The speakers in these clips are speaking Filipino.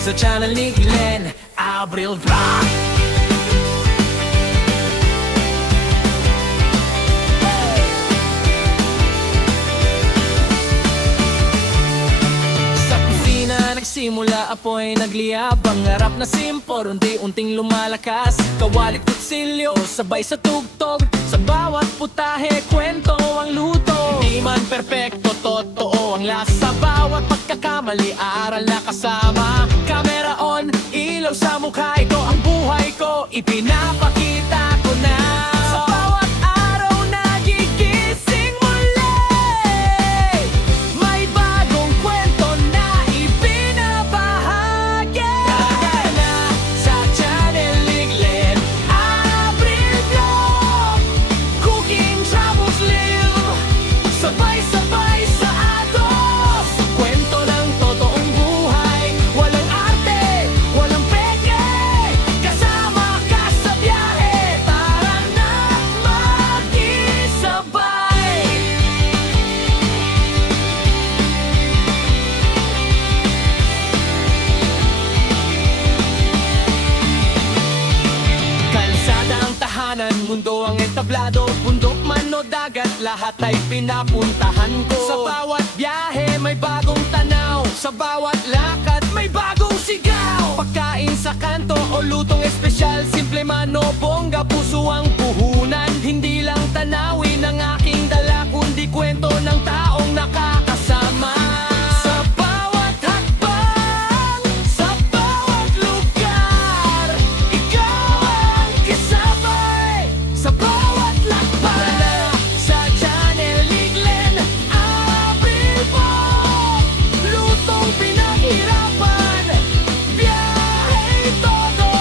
sa channel ni Glenn Abril Vlog. Nagsimula apoy nagliyab, ang harap na simpor unti-unting lumalakas. Kawalit kutsilyo, sabay sa tugtog, sa bawat putahe, kwento ang luto. Di man perpekto, totoo ang lasa. Bawat pagkakamali, aral na kasama. Camera on, ilaw sa mukha, ito ang buhay ko, ipinapakita ko na. Sa bawat araw nagigising muli, may bagong kwento na ibinabahagi. Kaya sa channel ni Glenn Abril Vlog, cooking, travels, live, sabay-sabay sa agos. Kwento ng totoong buhay, walang arte, walang peke. Kasama ka sa biyahe, tara na makisabay. Kalsada ang tahanan, mundo ang entablado. Bundok man o dagat, lahat ay pinapuntahan ko. Sa bawat biyahe may bagong tanaw, sa bawat lakad may bagong sigaw. Pagkain sa kanto o lutong espesyal, simple man o bongga, puso ang puhunan. Hindi lang tanawin ang aking dala, kundi kwento ng taong nakakasama. Sa bawat hakbang, sa bawat lugar, ikaw ang kasabay. Sa bawat lakbay, sa channel ni Glenn Abril Vlog, lutong pinaghirapan, biyahe todo,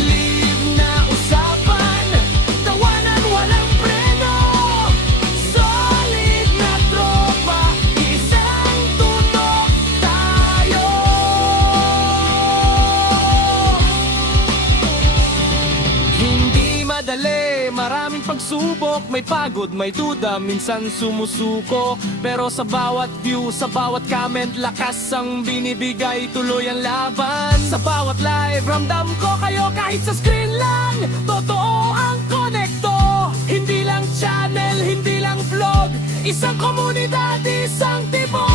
live na usapan, tawanan walang preno, solid na tropa, isang tutok tayo. Hindi madali, maraming pagsubok, may pagod, may duda, minsan sumusuko. Pero sa bawat view, sa bawat comment, lakas ang binibigay, tuloy ang laban. Sa bawat live, ramdam ko kayo kahit sa screen lang. Totoo ang konekto, hindi lang channel, hindi lang vlog, isang komunidad, isang tibok.